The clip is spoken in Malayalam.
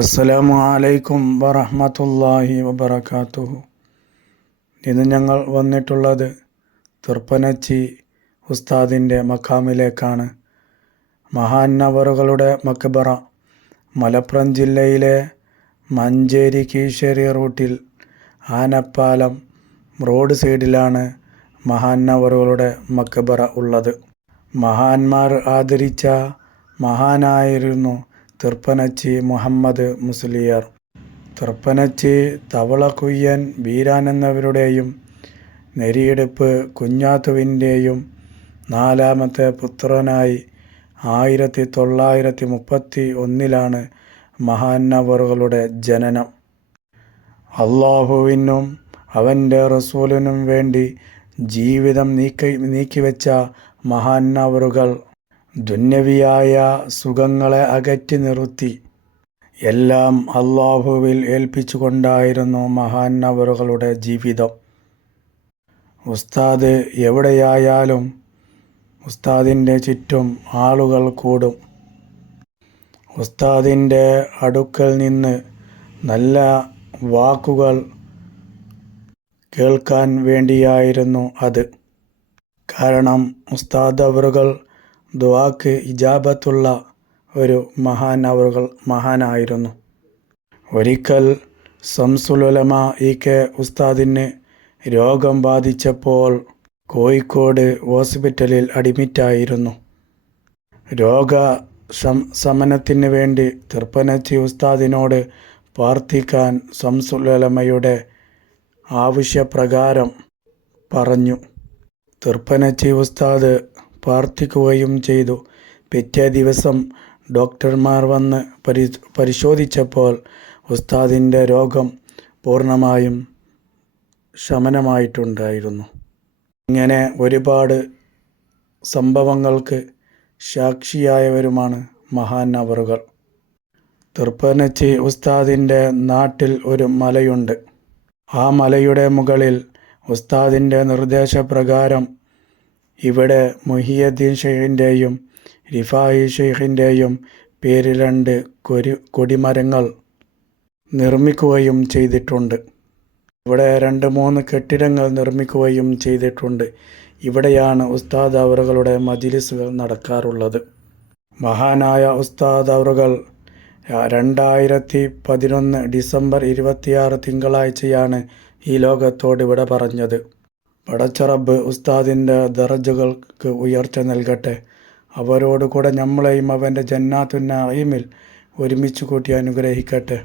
അസ്സലാമു അലൈക്കും വറഹ്മത്തുള്ളാഹി വബറകാതുഹു. ഇന്ന് ഞങ്ങൾ വന്നിട്ടുള്ളത് തൃപ്പനച്ചി ഉസ്താദിൻ്റെ മഖാമിലേക്കാണ്. മഹാനവറുകളുടെ മക്ബറ മലപ്പുറം ജില്ലയിലെ മഞ്ചേരി കീശ്ശേരി റൂട്ടിൽ ആനപ്പാലം റോഡ് സൈഡിലാണ് മഹാനവറുകളുടെ മക്ബറ ഉള്ളത്. മഹാന്മാർ ആദരിച്ച മഹാനായിരുന്നു തൃപ്പനച്ചി മുഹമ്മദ് മുസ്ലിയാർ. തൃപ്പനച്ചി തവളക്കുയ്യൻ ബീരാൻ എന്നിവരുടെയും നെരിയെടുപ്പ് കുഞ്ഞാത്തുവിൻ്റെയും നാലാമത്തെ പുത്രനായി 1931 മഹാനവറുകളുടെ ജനനം. അള്ളാഹുവിനും അവൻ്റെ റസൂലിനും വേണ്ടി ജീവിതം നീക്കിവെച്ച മഹാനവറുകൾ ദുന്യവിയായ സുഖങ്ങളെ അകറ്റി നിർത്തി എല്ലാം അള്ളാഹുവിൽ ഏൽപ്പിച്ചുകൊണ്ടായിരുന്നു മഹാനവറുകളുടെ ജീവിതം. ഉസ്താദ് എവിടെയായാലും ഉസ്താദിൻ്റെ ചുറ്റും ആളുകൾ കൂടും. ഉസ്താദിൻ്റെ അടുക്കൽ നിന്ന് നല്ല വാക്കുകൾ കേൾക്കാൻ വേണ്ടിയായിരുന്നു അത്. കാരണം ഉസ്താദ് അവറുകൾ ദുആക്ക് ഇജാബത്തുള്ള ഒരു മഹാനായിരുന്നു. ഒരിക്കൽ ശംസുൽ ഉലമ ഇ.കെ. ഉസ്താദിന് രോഗം ബാധിച്ചപ്പോൾ കോഴിക്കോട് ഹോസ്പിറ്റലിൽ അഡ്മിറ്റായിരുന്നു. ശമനത്തിന് വേണ്ടി തൃപ്പനച്ചി ഉസ്താദിനോട് പ്രാർത്ഥിക്കാൻ ശംസുൽ ഉലമയുടെ ആവശ്യപ്രകാരം പറഞ്ഞു. തൃപ്പനച്ചി ഉസ്താദ് പ്രാർത്ഥിക്കുകയും ചെയ്തു. പിറ്റേ ദിവസം ഡോക്ടർമാർ വന്ന് പരിശോധിച്ചപ്പോൾ ഉസ്താദിൻ്റെ രോഗം പൂർണ്ണമായും ശമനമായിട്ടുണ്ടായിരുന്നു. ഇങ്ങനെ ഒരുപാട് സംഭവങ്ങൾക്ക് സാക്ഷിയായവരുമാണ് മഹാനവറുകൾ. തൃപ്പനച്ചി ഉസ്താദിൻ്റെ നാട്ടിൽ ഒരു മലയുണ്ട്. ആ മലയുടെ മുകളിൽ ഉസ്താദിൻ്റെ നിർദ്ദേശപ്രകാരം ഇവിടെ മുഹിയുദ്ദീൻ ഷെയ്ഖിൻ്റെയും റിഫായി ഷെയ്ഖിൻ്റെയും പേരിൽ 2 കൊടിമരങ്ങൾ നിർമ്മിക്കുകയും ചെയ്തിട്ടുണ്ട്. ഇവിടെ 2-3 കെട്ടിടങ്ങൾ നിർമ്മിക്കുകയും ചെയ്തിട്ടുണ്ട്. ഇവിടെയാണ് ഉസ്താദ് അവറുകളുടെ മജ്‌ലിസുകൾ നടക്കാറുള്ളത്. മഹാനായ ഉസ്താദ് അവറുകൾ 2011 ഡിസംബർ 26 തിങ്കളാഴ്ചയാണ് ഈ ലോകത്തോട് വിട പറഞ്ഞത്. പടച്ച റബ്ബ് ഉസ്താദിൻ്റെ ദറജകൾക്ക് ഉയർച്ച നൽകട്ടെ. അവരോട് കൂടെ നമ്മളെയും അവൻ്റെ ജന്നാത്തുൻ നഈമിൽ ഒരുമിച്ച് കൂട്ടി അനുഗ്രഹിക്കട്ടെ.